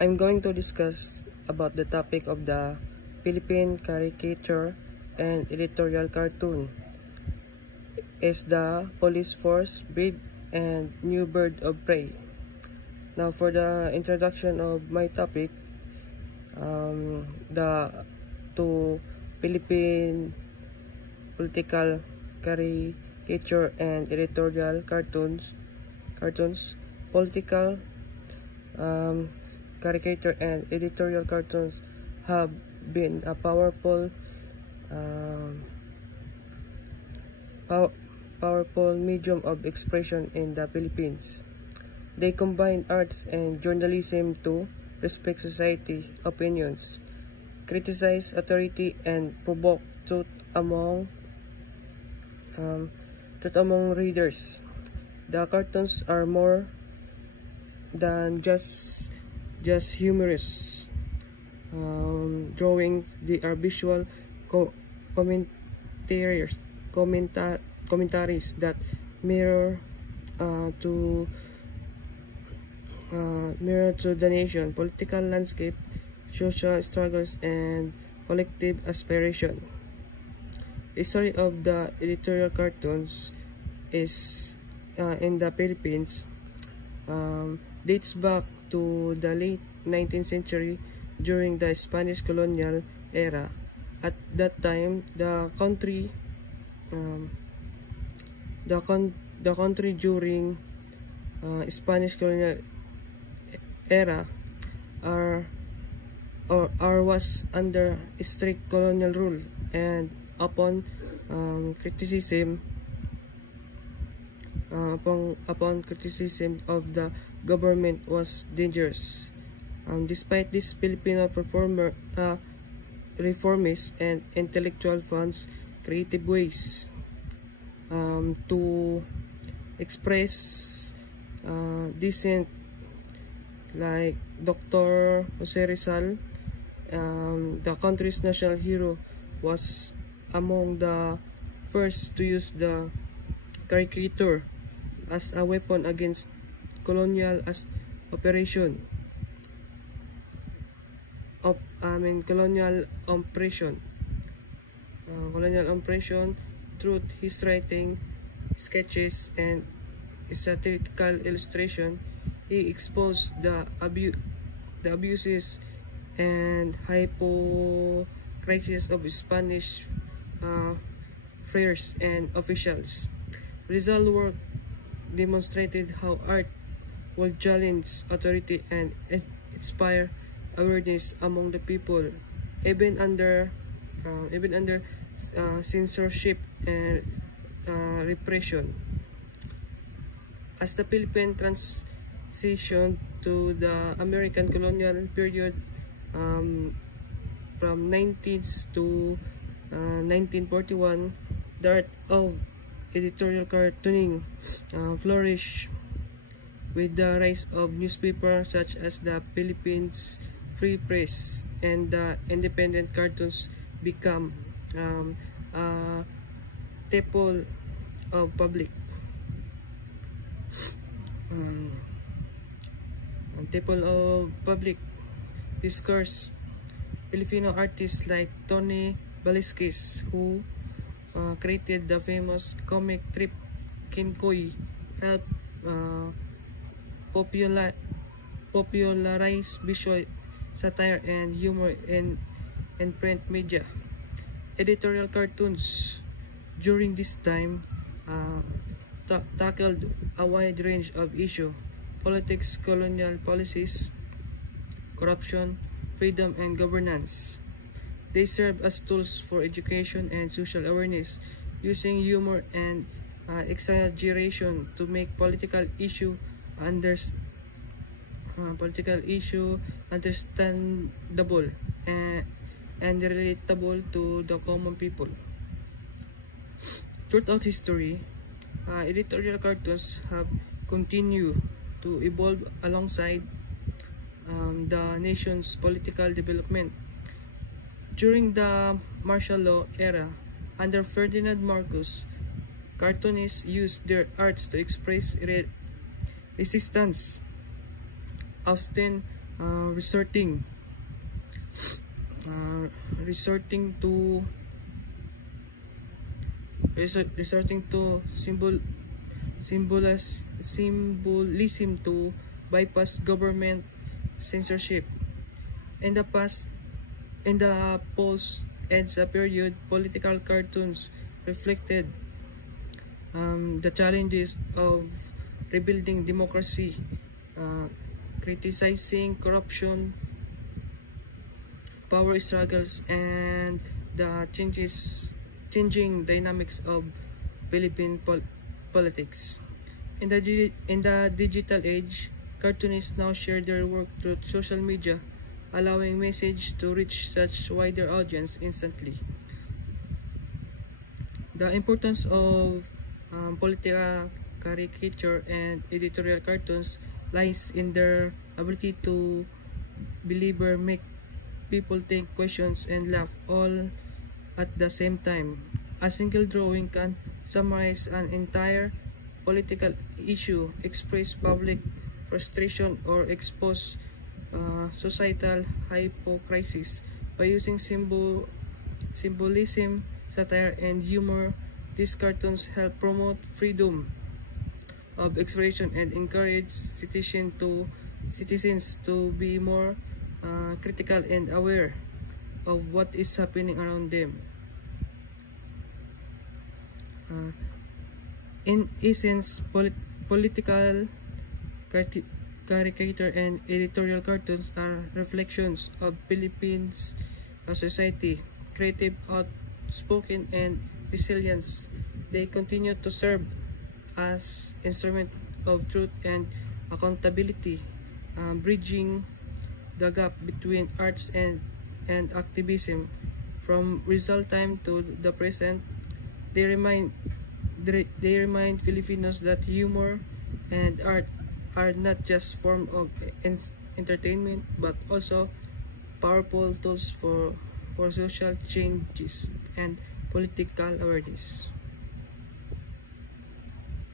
I'm going to discuss about the topic of the Philippine caricature and editorial cartoon. Is the police force, breed, and new bird of prey. Now for the introduction of my topic, the two Philippine political caricature and editorial cartoons, political caricature and editorial cartoons have been a powerful medium of expression in the Philippines. They combine arts and journalism to respect society opinions, criticize authority, and provoke truth among readers. The cartoons are more than just humorous drawing. They are visual commentaries that mirror to the nation, political landscape, social struggles, and collective aspiration. The story of the editorial cartoons is in the Philippines dates back to the late 19th century during the Spanish colonial era. At that time, the country during Spanish colonial era was under strict colonial rule, and upon criticism of the government was dangerous. Despite this, Filipino reformists and intellectual funds creative ways to express dissent, like Dr. Jose Rizal, the country's national hero, was among the first to use the caricature as a weapon against colonial oppression through his writing, sketches, and satirical illustration. He exposed the abuses and hypocrisies of Spanish friars and officials. Rizal's work demonstrated how art will challenge authority and inspire awareness among the people, even under censorship and repression. As the Philippine transition to the American colonial period from 19th to 1941, the art of editorial cartooning flourished with the rise of newspapers such as the Philippines Free Press, and the independent cartoons become a staple of public discourse. Filipino artists like Tony Velasquez, who created the famous comic strip Kinkoy, helped popularize visual satire and humor in print media. Editorial cartoons during this time tackled a wide range of issues: politics, colonial policies, corruption, freedom, and governance. They serve as tools for education and social awareness, using humor and exaggeration to make political issue understandable and relatable to the common people. Throughout history, editorial cartoons have continued to evolve alongside the nation's political development. During the martial law era, under Ferdinand Marcos, cartoonists used their arts to express resistance, often resorting to symbolism to bypass government censorship. In the past, in the post-EDSA period, political cartoons reflected the challenges of rebuilding democracy, criticizing corruption, power struggles, and the changing dynamics of Philippine politics. In the digital age, cartoonists now share their work through social media, allowing message to reach such wider audience instantly. The importance of political caricature and editorial cartoons lies in their ability to make people think, questions, and laugh all at the same time. A single drawing can summarize an entire political issue, express public frustration, or expose societal hypocrisies. By using symbolism, satire, and humor, these cartoons help promote freedom of expression and encourage citizens to be more critical and aware of what is happening around them. In essence, political caricature and editorial cartoons are reflections of Philippines society, creative, outspoken, and resilience. They continue to serve as instrument of truth and accountability, bridging the gap between arts and activism. From Rizal time to the present, they remind Filipinos that humor and art are not just form of entertainment but also powerful tools for social changes and political awareness.